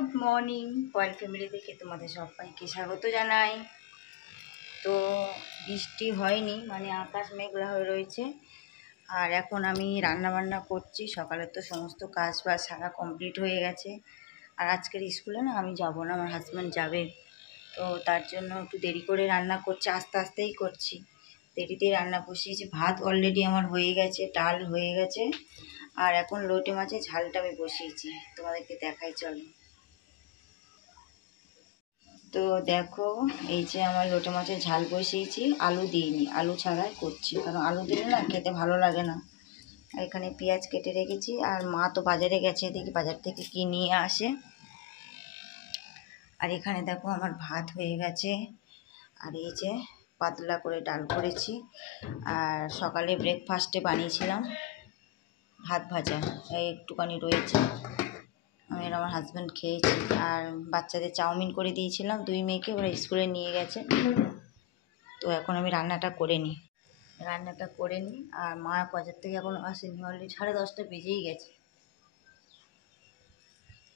Good morning point family থেকে তোমাদের সবাইকে স্বাগত জানাই। তো বৃষ্টি হয়নি, মানে আকাশ মেঘলা হয়ে রয়েছে। আর এখন আমি রান্না বান্না করছি। সকালে তো সমস্ত কাজ বাজ সারা কমপ্লিট হয়ে গেছে। আর আজকের স্কুলে না আমি যাব না, আমার হাজব্যান্ড যাবে। তো তার জন্য একটু দেরি করে রান্না করছি, আস্তে আস্তেই করছি। দেরিতেই রান্না বসিয়েছি। ভাত অলরেডি আমার হয়ে গেছে, ডাল হয়ে গেছে। আর এখন লোটে মাছের ঝালটা আমি বসিয়েছি, তোমাদেরকে দেখাই চলো। তো দেখো, এই যে আমার লোটে মাছের ঝাল বসিয়েছি, আলু দিইনি, আলু ছাড়াই করছি, কারণ আলু দিলে না খেতে ভালো লাগে না। আর এখানে পেঁয়াজ কেটে রেখেছি। আর মা তো বাজারে গেছে, দেখি বাজার থেকে কি নিয়ে আসে। আর এখানে দেখো আমার ভাত হয়ে গেছে। আর এই যে পাতলা করে ডাল করেছি। আর সকালে ব্রেকফাস্টে বানিয়েছিলাম ভাত ভাজা, এই একটুখানি রয়েছে, আমি আর আমার হাজব্যান্ড খেয়েছি। আর বাচ্চাদের চাউমিন করে দিয়েছিলাম, 2 মেয়েকে, ওরা স্কুলে নিয়ে গেছে। তো এখন আমি রান্নাটা করে নিই। আর মা বাজার থেকে এখন আসেনি, অলরেডি 10:30 বেজেই গেছে।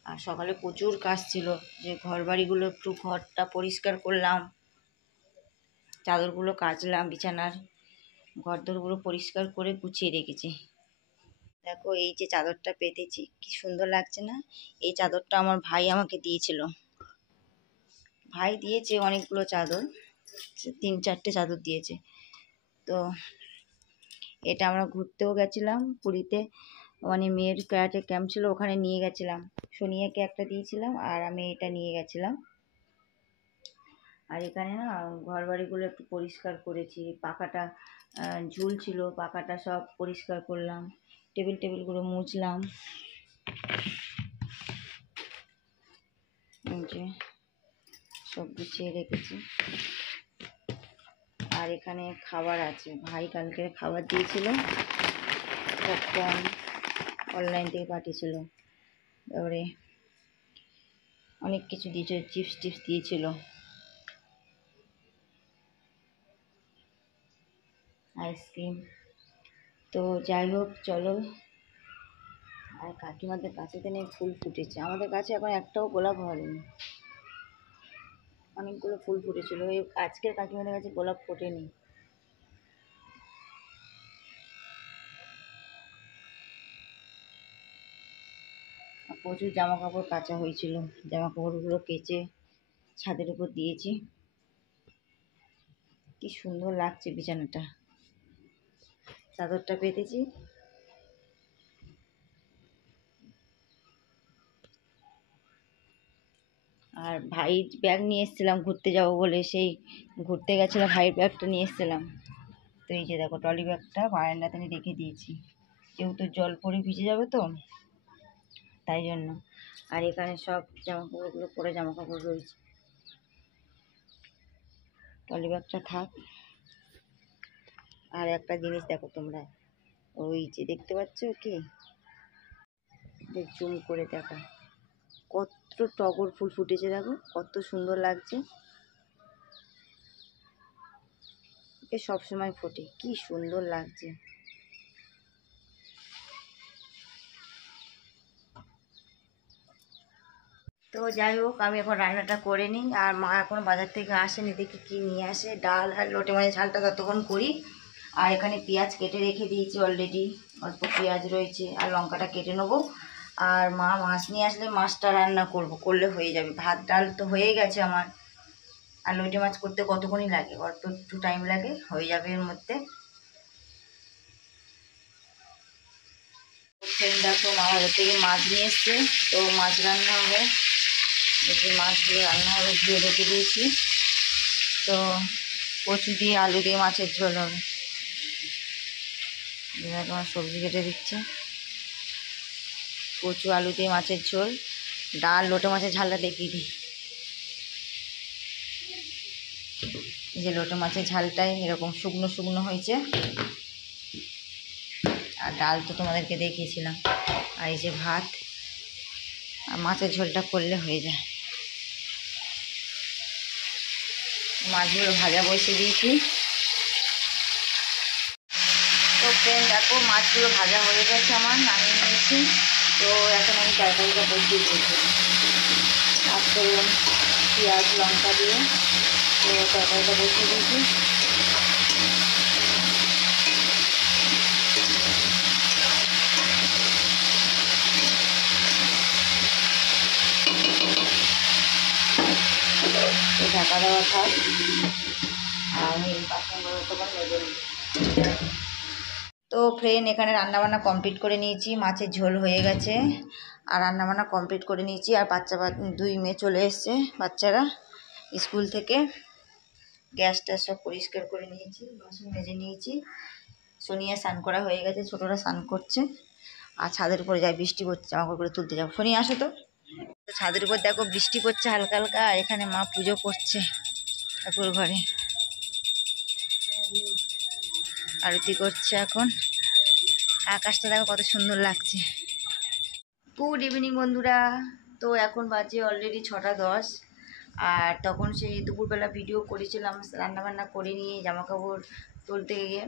আর সকালে প্রচুর কাজ ছিল, যে ঘর বাড়িগুলো একটু ঘরটা পরিষ্কার করলাম, চাদরগুলো কাচলাম, বিছানার ঘরদোরগুলো পরিষ্কার করে গুছিয়ে রেখেছি। দেখো এই যে চাদরটা পেতেছি, কি সুন্দর লাগছে না? এই চাদরটা আমার ভাই আমাকে দিয়েছিল। ভাই দিয়েছে অনেকগুলো চাদর, 3-4টে চাদর দিয়েছে। তো এটা আমরা ঘুরতেও গেছিলাম পুরীতে, মানে মেয়ের ক্যারাটে ক্যাম্প ছিল, ওখানে নিয়ে গেছিলাম। সোনিয়াকে একটা দিয়েছিলাম আর আমি এটা নিয়ে গেছিলাম। আর এখানে না ঘর বাড়িগুলো একটু পরিষ্কার করেছি, পাখাটা ঝুল ছিল, পাখাটা সব পরিষ্কার করলাম, টেবিলগুলো মুছলাম। এই যে সব গুছিয়ে রেখেছি। আর এখানে খাবার আছে, ভাই কালকে খাবার দিয়েছিল, পপকর্ন অনলাইন থেকে পাঠিয়েছিল। তারপরে অনেক কিছু দিয়েছিল, চিপস টিপস দিয়েছিল, আইসক্রিম। তো যাই হোক চলো। আর কাকিমাদের গাছেতে নেই ফুল ফুটেছে, আমাদের গাছে এখন একটাও গোলাপ হয়নি, অনেকগুলো ফুল ফুটেছিল। এই আজকের কাকিমাদের কাছে গোলাপ ফোটেনি। প্রচুর জামা কাপড় কাচা হয়েছিল, জামা কাপড়গুলো কেচে ছাদের উপর দিয়েছি। কি সুন্দর লাগছে বিছানাটা, চাদরটা পেতেছি। আর ভাইয়ের ব্যাগ নিয়ে এসেছিলাম ঘুরতে যাব বলে, সেই ঘুরতে গেছিলাম, ভাইয়ের ব্যাগটা নিয়ে এসেছিলাম। তো এই যে দেখো ট্রলি ব্যাগটা বারান্দাতে রেখে দিয়েছি, যেহেতু জল পড়ে ভিজে যাবে তো তাই জন্য। আর এখানে সব জামা কাপড়গুলো পরে জামা কাপড় রয়েছে, ট্রলি ব্যাগটা থাক। আর একটা জিনিস দেখো তোমরা, ওই যে দেখতে পাচ্ছ কি, জুম করে দেখো কত টগর ফুল ফুটেছে, দেখো কত সুন্দর লাগছে। এ সব সময় ফোটে, কি সুন্দর লাগছে। তো যাই হোক, আমি এখন রান্নাটা করে নিই। আর মা এখন বাজার থেকে আসেনি, দেখি কি নিয়ে আসে। ডাল আর লোটে মাছের ঝালটা ততক্ষণ করি। আর এখানে পেঁয়াজ কেটে রেখে দিয়েছি অলরেডি, অল্প পেঁয়াজ রয়েছে, আর লঙ্কাটা কেটে নেবো। আর মা মাছ নিয়ে আসলে মাছটা রান্না করলে হয়ে যাবে। ভাত ডাল তো হয়ে গেছে আমার। আর লোটে মাছ করতে কতক্ষণই লাগে, অল্প একটু টাইম লাগে, হয়ে যাবে এর মধ্যে। দেখো মা বাজার থেকে মাছ নিয়ে এসছে, তো মাছ রান্না হবে। যে মাছগুলো রান্না হবে ধুয়ে রেখে দিয়েছি। তো কচু দিয়ে আলু দিয়ে মাছের ঝোল হবে। তোমার সবজি কেটে দিচ্ছে, কচু আলু দিয়ে মাছের ঝোল, ডাল, লোটে মাছের ঝালটা দেখিয়ে দিই। এই যে লোটে মাছের ঝালটাই এরকম শুকনো শুকনো হয়েছে। আর ডাল তো তোমাদেরকে দেখিয়েছিলাম। আর এই যে ভাত, আর মাছের ঝোলটা করলে হয়ে যায়। মাছগুলো ভাজা বসিয়ে দিয়েছি। তো ফ্রেন্ড দেখো মাছগুলো ভাজা হয়ে গেছে, আমার নামিয়ে নিয়েছি। তো এখন আমি তরকারিটা বসিয়ে দিয়েছি। পাঁচফোড়ন, পেঁয়াজ, লঙ্কা দিয়ে তো তরকারিটা বসিয়ে দিয়েছি। ঢাকা দেওয়া থাক, আর আমি বাসনগুলো তখন মেজে নিই। তো ফ্রেন্ড, এখানে রান্নাবান্না কমপ্লিট করে নিয়েছি, মাছের ঝোল হয়ে গেছে আর রান্নাবান্না কমপ্লিট করে নিয়েছি। আর দুই মেয়ে চলে এসছে বাচ্চারা স্কুল থেকে। গ্যাসটা সব পরিষ্কার করে নিয়েছি, বাসন মেজে নিয়েছি। সোনিয়া স্নান করা হয়ে গেছে, ছোটরা স্নান করছে। আর ছাদের উপরে যাই, বৃষ্টি পড়ছে, জামাকাপড় তুলতে যাবো। সোনিয়া আসো তো। ছাদের উপর দেখো বৃষ্টি পড়ছে হালকা হালকা, আর এখানে মা পুজো করছে ঠাকুর ঘরে, আরতি করছে এখন। আকাশটা দেখো কত সুন্দর লাগছে। গুড ইভিনিং বন্ধুরা। তো এখন বাজে অলরেডি 6টা 10, আর তখন সেই দুপুরবেলা ভিডিও করেছিলাম রান্নাবান্না করে নিয়ে জামাকাপড় তুলতে গিয়ে।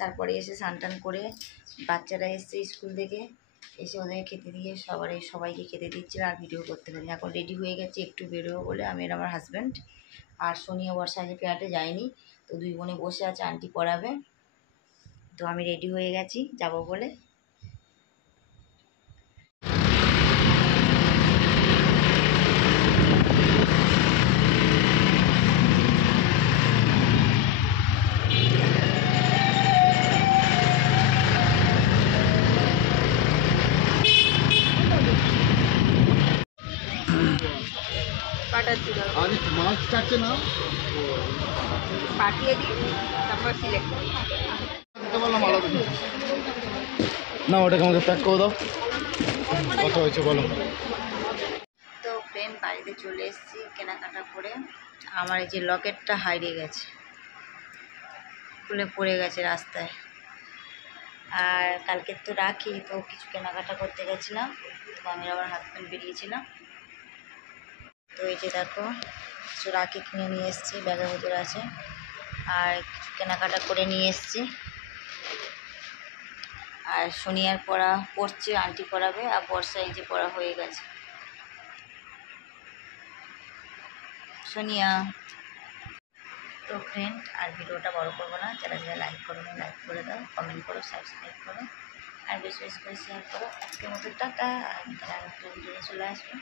তারপরে এসে স্নান টান করে বাচ্চারা এসছে স্কুল থেকে, এসে ওদের খেতে দিয়ে সবাইকে খেতে দিচ্ছিল, আর ভিডিও করতে পারি। এখন রেডি হয়ে গেছে একটু বেরোবো বলে, আমি আর আমার হাজব্যান্ড। আর সোনিয়া বর্ষা আজকে ফ্ল্যাটে যায়নি, তো দুই বোনে বসে আছে, আন্টি পড়াবে। তো আমি রেডি হয়ে গেছি যাব বলে। মাছ চাচ্ছে না, পাঠিয়ে দিই, তারপর সিলেক্ট করি। না ওটাকে আমাকে প্যাক করে দাও। কত হয়েছে বলো। তো ফ্রেন্ড, বাড়িতে চলে এসেছি কেনাকাটা করে। আমার এই যে লকেটটা হারিয়ে গেছে, খুলে পড়ে গেছে রাস্তায়। আর কালকে তো রাখি, তো কিছু কেনাকাটা করতে গেছিলাম, তো আমি আমার হাজব্যান্ড বেরিয়েছিলাম। তো এই যে দেখো কিছু রাখি কিনে নিয়ে এসেছি, ব্যাগের ভিতরে আছে। আর কিছু কেনাকাটা করে নিয়ে এসেছি। আর সোনিয়ার পড়া পড়ছে, আন্টি পড়াবে। আর বর্ষা এই যে পড়া হয়ে গেছে। সোনিয়া। তো ফ্রেন্ড, আর ভিডিওটা বড় করবো না, যারা যারা লাইক করো না লাইক করে দাও, কমেন্ট করো, সাবস্ক্রাইব করো, আর বেশি বেশি করে শেয়ার করো। আজকের মতো টাটা, আর তাহলে আরেকটা ভিডিও চলে আসবে।